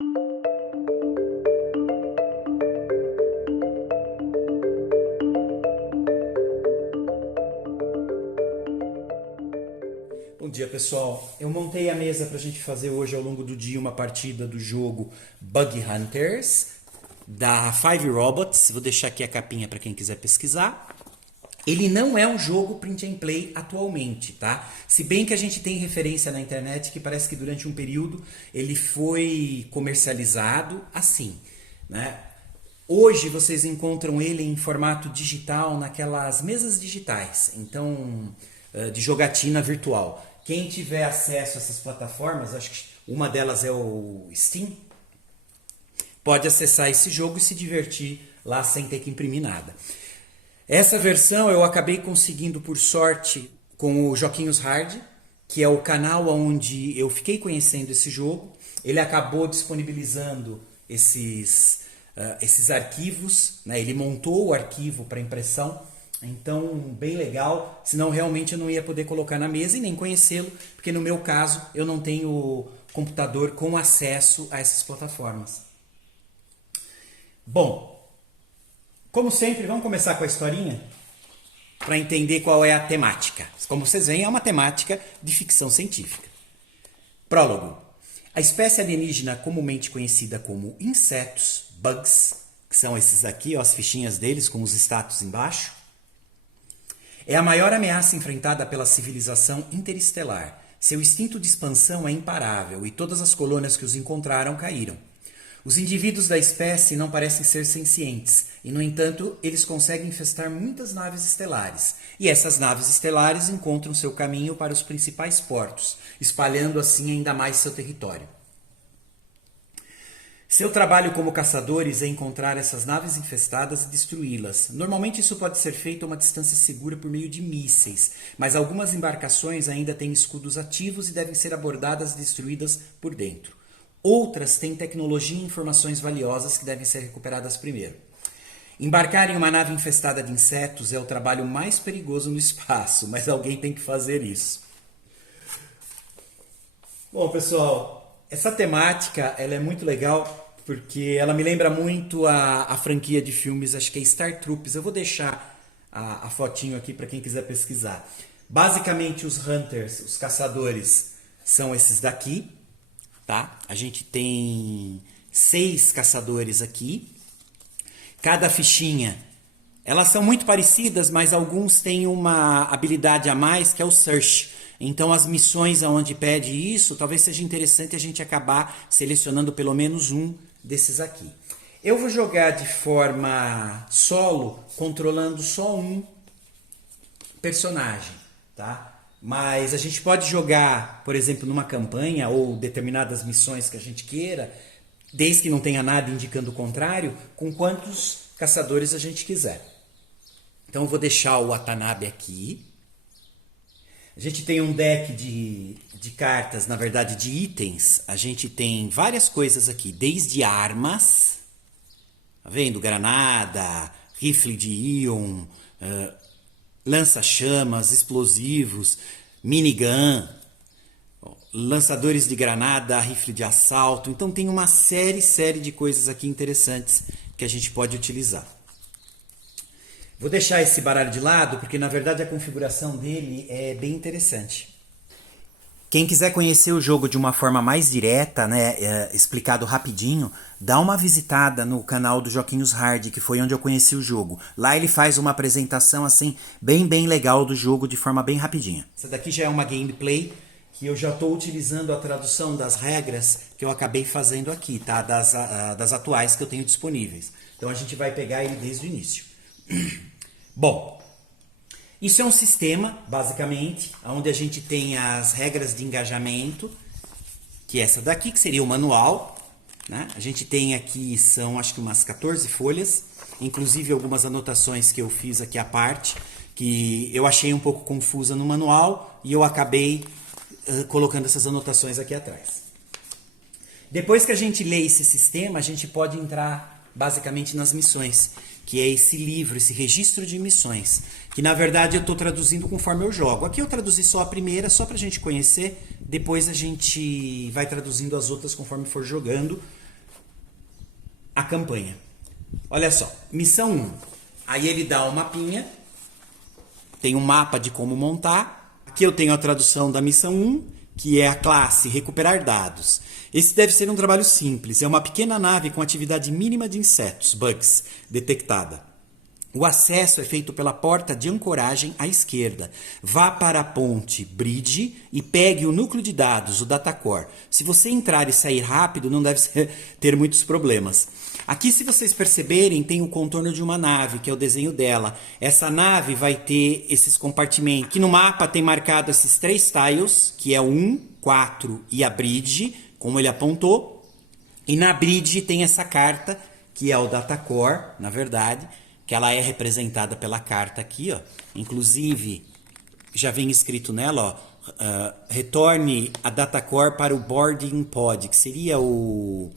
Bom dia, pessoal. Eu montei a mesa para a gente fazer hoje ao longo do dia uma partida do jogo Bug Hunters da Five Robots. Vou deixar aqui a capinha para quem quiser pesquisar. Ele não é um jogo print and play atualmente, tá? Se bem que a gente tem referência na internet que parece que durante um período ele foi comercializado assim, né? Hoje vocês encontram ele em formato digital naquelas mesas digitais, então de jogatina virtual. Quem tiver acesso a essas plataformas, acho que uma delas é o Steam, pode acessar esse jogo e se divertir lá sem ter que imprimir nada. Essa versão eu acabei conseguindo por sorte com o Joquinhos Hard, que é o canal onde eu fiquei conhecendo esse jogo. Ele acabou disponibilizando esses arquivos, né? Ele montou o arquivo para impressão, então bem legal, senão realmente eu não ia poder colocar na mesa e nem conhecê-lo, porque no meu caso eu não tenho computador com acesso a essas plataformas. Bom, como sempre, vamos começar com a historinha para entender qual é a temática. Como vocês veem, é uma temática de ficção científica. Prólogo. A espécie alienígena comumente conhecida como insetos, bugs, que são esses aqui, ó, as fichinhas deles com os status embaixo, é a maior ameaça enfrentada pela civilização interestelar. Seu instinto de expansão é imparável e todas as colônias que os encontraram caíram. Os indivíduos da espécie não parecem ser sencientes e, no entanto, eles conseguem infestar muitas naves estelares. E essas naves estelares encontram seu caminho para os principais portos, espalhando assim ainda mais seu território. Seu trabalho como caçadores é encontrar essas naves infestadas e destruí-las. Normalmente isso pode ser feito a uma distância segura por meio de mísseis, mas algumas embarcações ainda têm escudos ativos e devem ser abordadas e destruídas por dentro. Outras têm tecnologia e informações valiosas que devem ser recuperadas primeiro. Embarcar em uma nave infestada de insetos é o trabalho mais perigoso no espaço, mas alguém tem que fazer isso. Bom, pessoal, essa temática ela é muito legal porque ela me lembra muito a franquia de filmes, acho que é Star Troops. Eu vou deixar a fotinho aqui para quem quiser pesquisar. Basicamente, os Hunters, os caçadores, são esses daqui. Tá? A gente tem 6 caçadores aqui. Cada fichinha, elas são muito parecidas, mas alguns têm uma habilidade a mais, que é o Search. Então as missões onde pede isso, talvez seja interessante a gente acabar selecionando pelo menos um desses aqui. Eu vou jogar de forma solo, controlando só um personagem, tá? Mas a gente pode jogar, por exemplo, numa campanha ou determinadas missões que a gente queira, desde que não tenha nada indicando o contrário, com quantos caçadores a gente quiser. Então eu vou deixar o Watanabe aqui. A gente tem um deck de cartas, na verdade de itens. A gente tem várias coisas aqui, desde armas, tá vendo? Granada, rifle de íon, lança-chamas, explosivos, minigun, lançadores de granada, rifle de assalto. Então tem uma série de coisas aqui interessantes que a gente pode utilizar. Vou deixar esse baralho de lado porque na verdade a configuração dele é bem interessante. Quem quiser conhecer o jogo de uma forma mais direta, né, explicado rapidinho, dá uma visitada no canal do Joquinhos Hard, que foi onde eu conheci o jogo. Lá ele faz uma apresentação assim bem legal do jogo de forma bem rapidinha. Essa daqui já é uma gameplay que eu já estou utilizando a tradução das regras que eu acabei fazendo aqui, tá? Das atuais que eu tenho disponíveis. Então a gente vai pegar ele desde o início. Bom, isso é um sistema, basicamente, onde a gente tem as regras de engajamento, que é essa daqui, que seria o manual, né? A gente tem aqui, são acho que umas 14 folhas, inclusive algumas anotações que eu fiz aqui à parte, que eu achei um pouco confusa no manual e eu acabei colocando essas anotações aqui atrás. Depois que a gente lê esse sistema, a gente pode entrar basicamente nas missões, que é esse livro, esse registro de missões, que na verdade eu estou traduzindo conforme eu jogo. Aqui eu traduzi só a primeira, só para a gente conhecer, depois a gente vai traduzindo as outras conforme for jogando, a campanha. Olha só, missão 1. Aí ele dá o mapinha, tem um mapa de como montar. Aqui eu tenho a tradução da missão 1, que é a classe recuperar dados. Esse deve ser um trabalho simples, é uma pequena nave com atividade mínima de insetos, bugs, detectada. O acesso é feito pela porta de ancoragem à esquerda. Vá para a ponte Bridge e pegue o núcleo de dados, o Datacore. Se você entrar e sair rápido, não deve ter muitos problemas. Aqui, se vocês perceberem, tem o contorno de uma nave, que é o desenho dela. Essa nave vai ter esses compartimentos. Aqui no mapa tem marcado esses 3 tiles, que é o 1, 4 e a Bridge, como ele apontou. E na Bridge tem essa carta, que é o Datacore, na verdade, que ela é representada pela carta aqui, ó. Inclusive, já vem escrito nela, ó, retorne a Datacore para o boarding pod, que seria o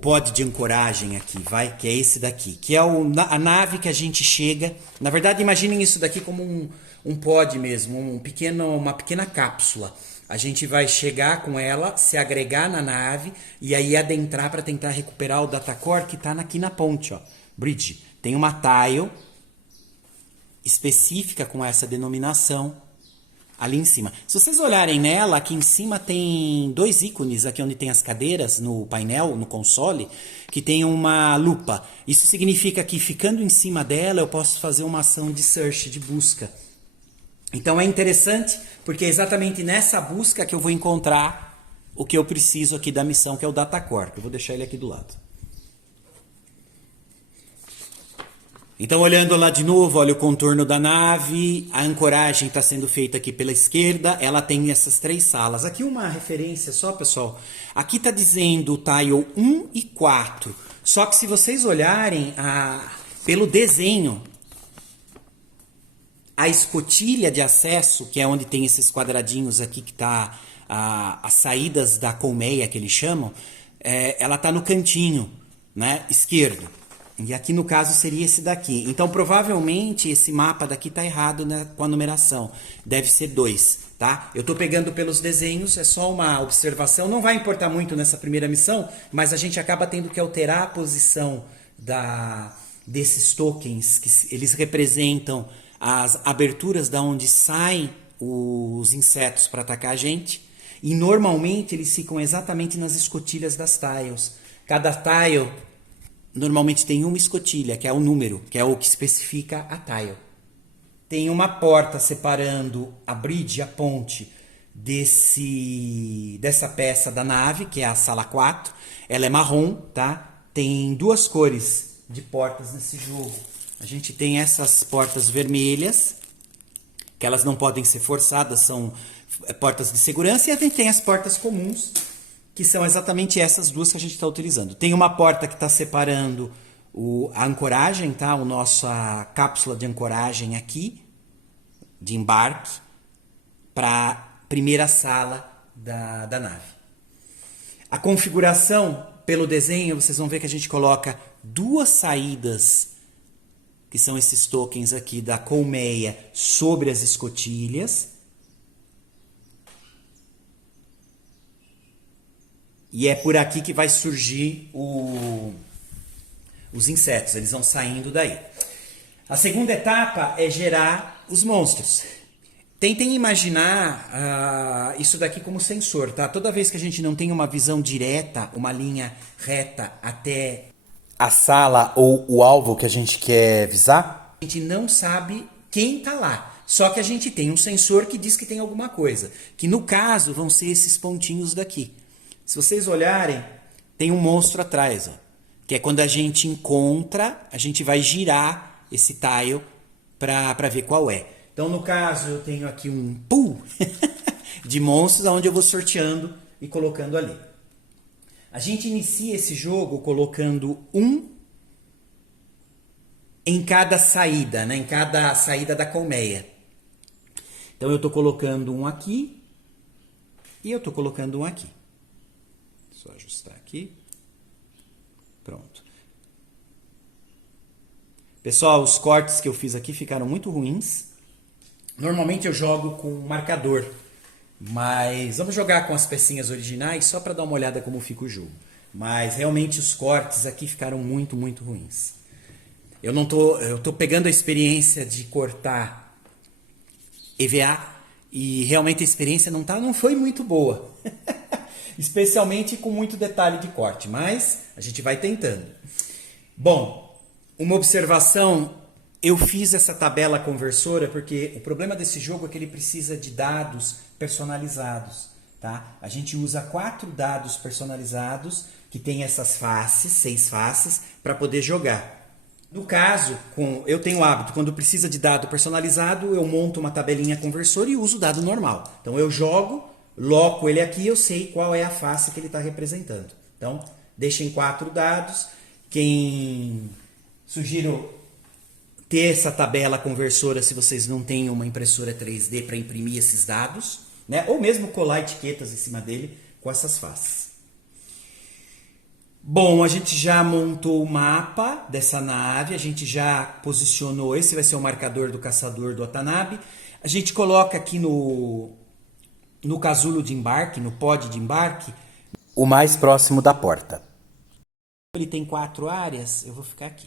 pod de ancoragem aqui, que é esse daqui, que é a nave que a gente chega. Na verdade, imaginem isso daqui como um pod mesmo, uma pequena cápsula. A gente vai chegar com ela, se agregar na nave e aí adentrar para tentar recuperar o Datacore que está aqui na ponte, ó. Bridge. Tem uma tile específica com essa denominação ali em cima. Se vocês olharem nela, aqui em cima tem 2 ícones, aqui onde tem as cadeiras no painel, no console, que tem uma lupa. Isso significa que ficando em cima dela eu posso fazer uma ação de search, de busca. Então é interessante porque é exatamente nessa busca que eu vou encontrar o que eu preciso aqui da missão, que é o Datacore, que eu vou deixar ele aqui do lado. Então, olhando lá de novo, olha o contorno da nave, a ancoragem está sendo feita aqui pela esquerda, ela tem essas 3 salas. Aqui uma referência só, pessoal. Aqui está dizendo o tile 1 e 4, só que se vocês olharem pelo desenho, a escotilha de acesso, que é onde tem esses quadradinhos aqui que está as saídas da colmeia, que eles chamam, ela está no cantinho, né, esquerdo. E aqui no caso seria esse daqui. Então provavelmente esse mapa daqui está errado, né, com a numeração. Deve ser 2, tá? Eu estou pegando pelos desenhos, é só uma observação. Não vai importar muito nessa primeira missão, mas a gente acaba tendo que alterar a posição desses tokens, que eles representam as aberturas da onde saem os insetos para atacar a gente. E normalmente eles ficam exatamente nas escotilhas das tiles. Cada tile normalmente tem uma escotilha, que é o número, que é o que especifica a tile. Tem uma porta separando a bridge, a ponte, dessa peça da nave, que é a sala 4. Ela é marrom, tá? Tem 2 cores de portas nesse jogo. A gente tem essas portas vermelhas, que elas não podem ser forçadas, são portas de segurança, e a gente tem as portas comuns, que são exatamente essas 2 que a gente está utilizando. Tem uma porta que está separando a ancoragem, tá? A nossa cápsula de ancoragem aqui, de embarque, para a primeira sala da nave. A configuração, pelo desenho, vocês vão ver que a gente coloca 2 saídas, que são esses tokens aqui da colmeia, sobre as escotilhas. E é por aqui que vai surgir os insetos, eles vão saindo daí. A segunda etapa é gerar os monstros. Tentem imaginar isso daqui como sensor, tá? Toda vez que a gente não tem uma visão direta, uma linha reta até a sala ou o alvo que a gente quer visar, a gente não sabe quem está lá. Só que a gente tem um sensor que diz que tem alguma coisa, que no caso vão ser esses pontinhos daqui. Se vocês olharem, tem um monstro atrás, ó, que é quando a gente encontra, a gente vai girar esse tile para ver qual é. Então, no caso, eu tenho aqui um pool de monstros, onde eu vou sorteando e colocando ali. A gente inicia esse jogo colocando um em cada saída, né? Em cada saída da colmeia. Então, eu estou colocando um aqui e eu estou colocando um aqui. Só ajustar aqui. Pronto. Pessoal, os cortes que eu fiz aqui ficaram muito ruins. Normalmente eu jogo com marcador, mas vamos jogar com as pecinhas originais só para dar uma olhada como fica o jogo. Mas realmente os cortes aqui ficaram muito, muito ruins. Eu tô pegando a experiência de cortar EVA e realmente a experiência não foi muito boa. Especialmente com muito detalhe de corte, mas a gente vai tentando. Bom, uma observação, eu fiz essa tabela conversora porque o problema desse jogo é que ele precisa de dados personalizados, tá? A gente usa 4 dados personalizados que tem essas faces, 6 faces, para poder jogar. No caso, eu tenho o hábito, quando precisa de dado personalizado, eu monto uma tabelinha conversora e uso o dado normal. Então eu jogo, loco ele aqui, eu sei qual é a face que ele está representando. Então, deixem 4 dados. Sugiro ter essa tabela conversora se vocês não têm uma impressora 3D para imprimir esses dados, né? Ou mesmo colar etiquetas em cima dele com essas faces. Bom, a gente já montou o mapa dessa nave, a gente já posicionou, esse vai ser o marcador do caçador do Watanabe. A gente coloca aqui no casulo de embarque, no pod de embarque, o mais próximo da porta. Ele tem 4 áreas, eu vou ficar aqui.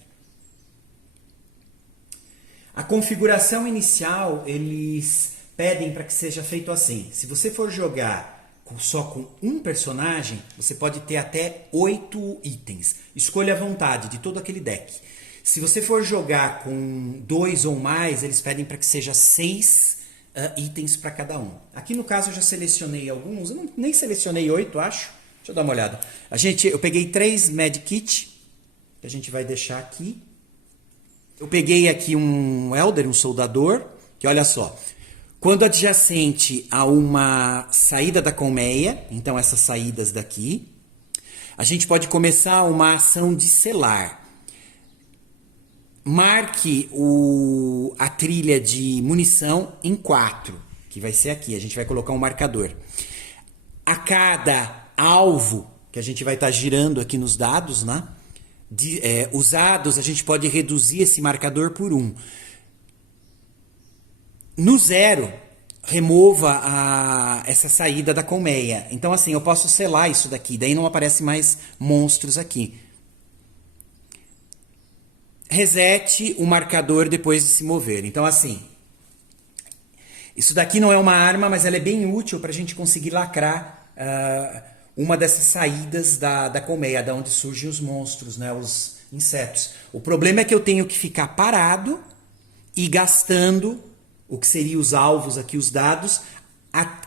A configuração inicial, eles pedem para que seja feito assim. Se você for jogar só com um personagem, você pode ter até 8 itens. Escolha à vontade de todo aquele deck. Se você for jogar com 2 ou mais, eles pedem para que seja 6 itens para cada um. Aqui no caso eu já selecionei alguns, eu nem selecionei 8, acho. Deixa eu dar uma olhada. Eu peguei 3 Medkit, que a gente vai deixar aqui. Eu peguei aqui um Elder, um soldador, que olha só. Quando adjacente a uma saída da colmeia, então essas saídas daqui, a gente pode começar uma ação de selar. Marque a trilha de munição em 4, que vai ser aqui. A gente vai colocar um marcador. A cada alvo, que a gente vai estar girando aqui nos dados, né? Usados, a gente pode reduzir esse marcador por 1. No 0, remova essa saída da colmeia. Então, assim, eu posso selar isso daqui. Daí não aparece mais monstros aqui. Resete o marcador depois de se mover. Então, assim, isso daqui não é uma arma, mas ela é bem útil para a gente conseguir lacrar uma dessas saídas da colmeia, da onde surgem os monstros, né, os insetos. O problema é que eu tenho que ficar parado e gastando o que seriam os alvos aqui, os dados,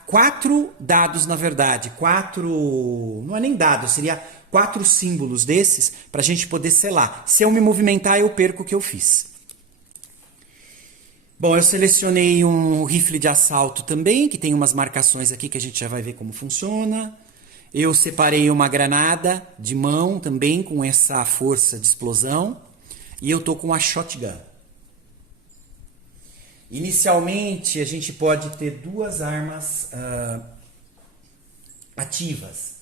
4 dados na verdade, 4, não é nem dados, seria 4 símbolos desses para a gente poder selar. Se eu me movimentar, eu perco o que eu fiz. Bom, eu selecionei um rifle de assalto também, que tem umas marcações aqui que a gente já vai ver como funciona. Eu separei uma granada de mão também com essa força de explosão. E eu tô com a shotgun. Inicialmente, a gente pode ter 2 armas ativas.